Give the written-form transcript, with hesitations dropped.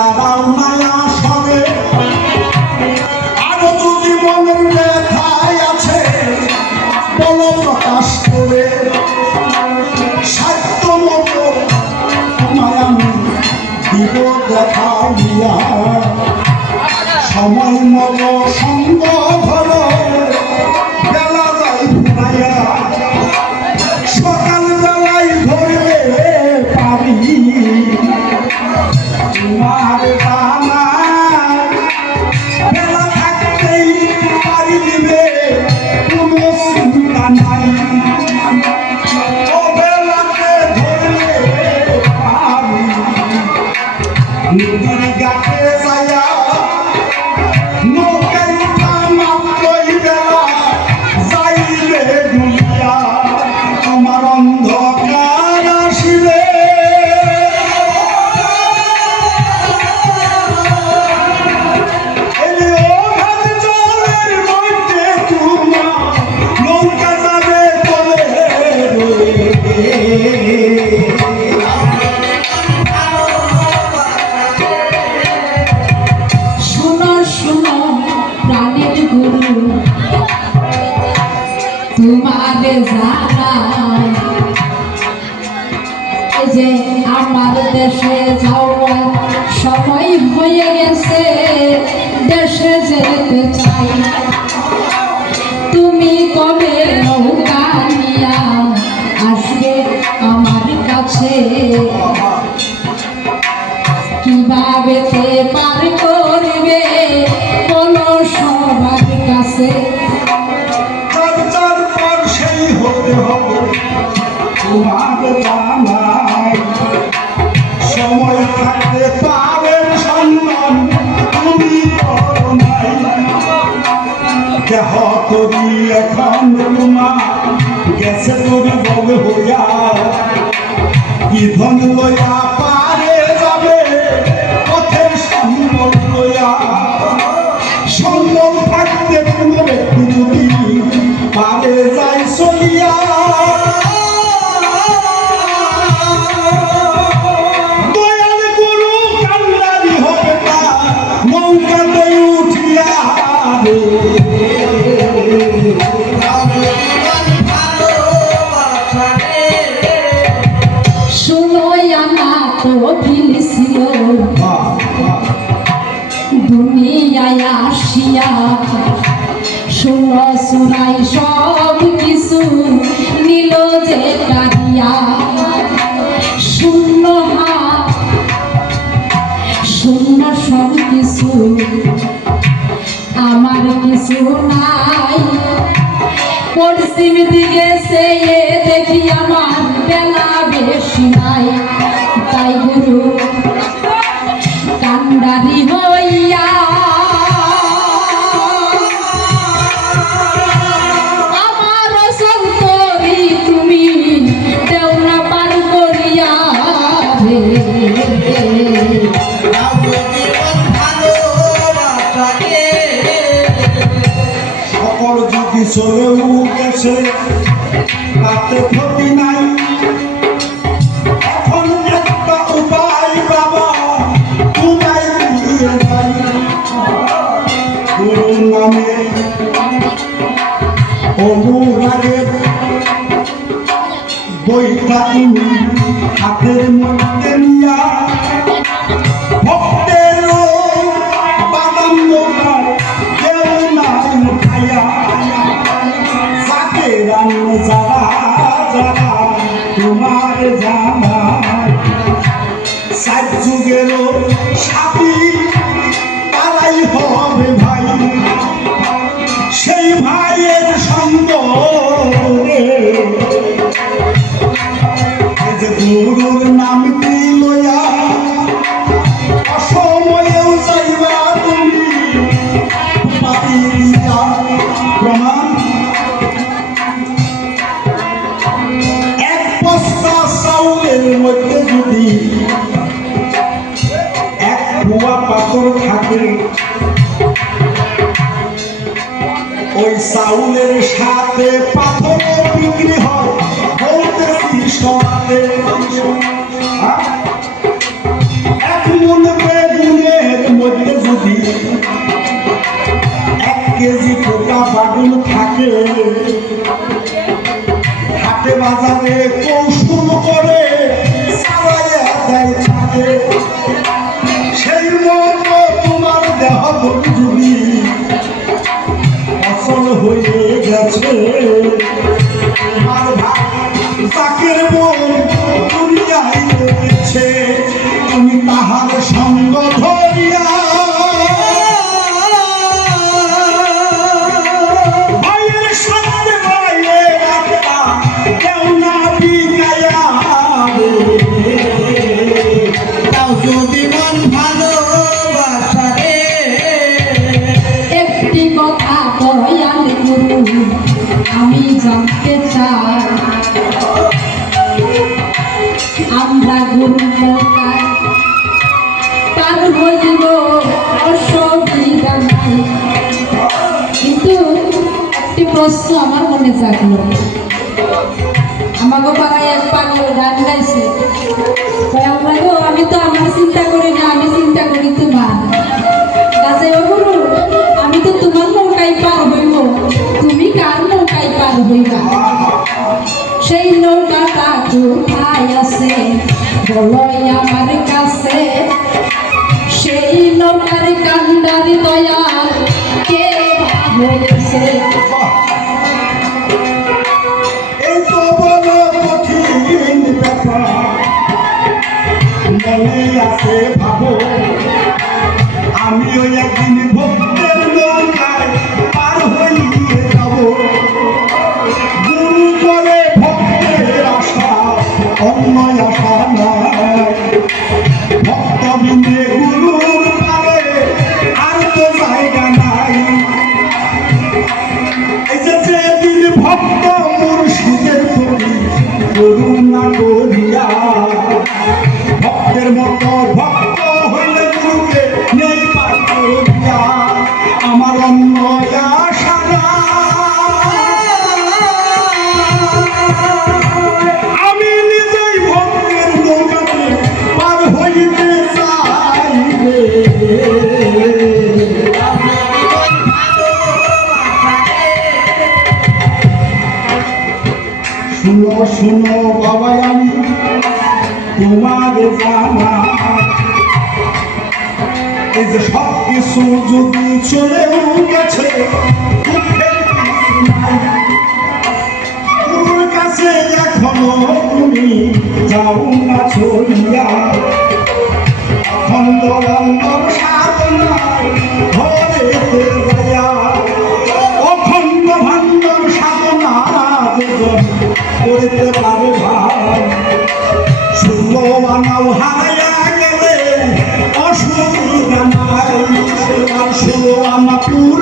দাঁড়াও মায়া সবে আরো যদি মনের ব্যথায় আছে বলো প্রকাশ করে সাধ্য মতো তোমায় আমি দিব দেখা দিয়া সময় মতো সঙ্গ হলো বেলা যাই ফুরাইয়া সকাল বেলায় ধরবে পারি তোমার জানা বেলা থাকতেই পারি দিবে কোনো চিন্তা নাই ও বেলাকে ধরলে পারি নদীর গাছে যাইয়া নৌকায় উঠা মাত্রই বেলা যাইবে ডুবিয়া তোমার অন্ধকার আসিবে তোমারে জানা যে আমার দেশে যাওয়ার সময় হয়ে গেছে দেশে যেতে চাই তুমি কবে নৌকা নিয়া আসবে আমার কাছে কিভাবে পার করবে কোনো সবার কাছে হতে হবে তোমার জানাই সময় থাকতে পাবেন সম্মান তুমি করো নাই দেহ করি এখন তোমার গেছে করি বলে হইয়া কি ধন লইয়া পারে যাবে পথের সম্বল লইয়া সম্বল থাকতে কোনো ব্যক্তি যদি পারে যাই চলিয়া দয়াল গুরু কান্দারি হবে তা নৌকাতে উঠিয়া শুনোই আমার তো ফিলিছিল দুনিয়ায় আসিয়া শুনো শোনাই সব কিছু নিল যে কারিয়া শূন্য হাত শূন্য সব কিছু আমার কিছু নাই পশ্চিম দিকে সে দেখি আমার বেলা বেশি নাই তাই গুরু কান্ডারি হইয়া সকল যদি চলেও গেছে তাতে ক্ষতি নাই এখন একটা উপায় বাবা তোমায় দিয়ে যাই গুরুর নামে অনুরাগের বইটা তুমি হাতের মধ্যে নিয়া ভক্তের বাদাম দোকান কেউ নাই খাইয়া যাকে রান্ন যারা যারা তোমার জানা সাত যুগেরও সাথী তারাই হবে ভাই সেই ভাইয়ের সঙ্গ গুরুর নামটি লইয়া অসময়েও যাইবা তুমি পাইয়া প্রমাণ এক বস্তা চাউলের মধ্যে যদি এক ভুয়া পাথর থাকে ওই চাউলের সাথে পাথরে বিক্রি হয় বলতেছি সমাজে এক মন বেগুন আমার ভাই জাকের মন দুনিয়ায় রয়েছে, তুমি তাহার সঙ্গ ধরিয়া ভাইয়ের সাথে ভাইয়ের একটা কেউ না বিকায়া তাও যদি মন ভালোবাসা রে একটি কথা দয়াল গুরু আমি জানতে চাই, আমরা গুরু নৌকায় পার হইব অসুবিধা নাই। কিন্তু একটি প্রশ্ন আমার মনে জাগলো, আমাকে পাড়ায় এক পাগল গান গাইছে, কয় আমরা গো আমি তো আমার চিন্তা করি না, আমি চিন্তা করি তোমার কাছে। ও গুরু আমি তো তোমার নৌকায় পার হইব, তুমি কার নৌকায় পার হইবা? সেই নৌকাটা কোথায় আছে বলো আমার কাছে, সেই নৌকার কান্ডারি দয়াল কে হয়েছে? এই তো বড় কঠিন ব্যাপার, মনে আছে ভাবো আমিও একদিন ভক্তের নৌকায় পার হইয়ে যাব। গুরু করে ভক্তের আশা অন্য আশা নাই, ভক্ত বিন্দে গুরুর পারে আর তো জায়গা নাই। এই যে যেদিন ভক্ত মুর্শিদের প্রতি করুণা করিয়া ভক্তের মতো ভক্ত হইলে গুরুকে নেই পার করিয়া, আমার অন্য আশা নাই। আমি নিজেই ভক্তের নৌকাতে পার হইতে চাই রে। শুনো শুনো বাবা আমি তোমার জানা, এই যে সব কিছু যদি চলেও গেছে দুঃখের কিছু নাই। গুরুর কাছে এখনো তুমি যাও না চলিয়া, অখণ্ড অন্তর সাধনায় ঘরেতে যাইয়া, অখণ্ড ভাণ্ডর সাধনা যেজন করিতে পারে ভাই, শূন্য আনাও হারাইয়া গেলে অসুবিধা নাই, ষোলো আনা পুর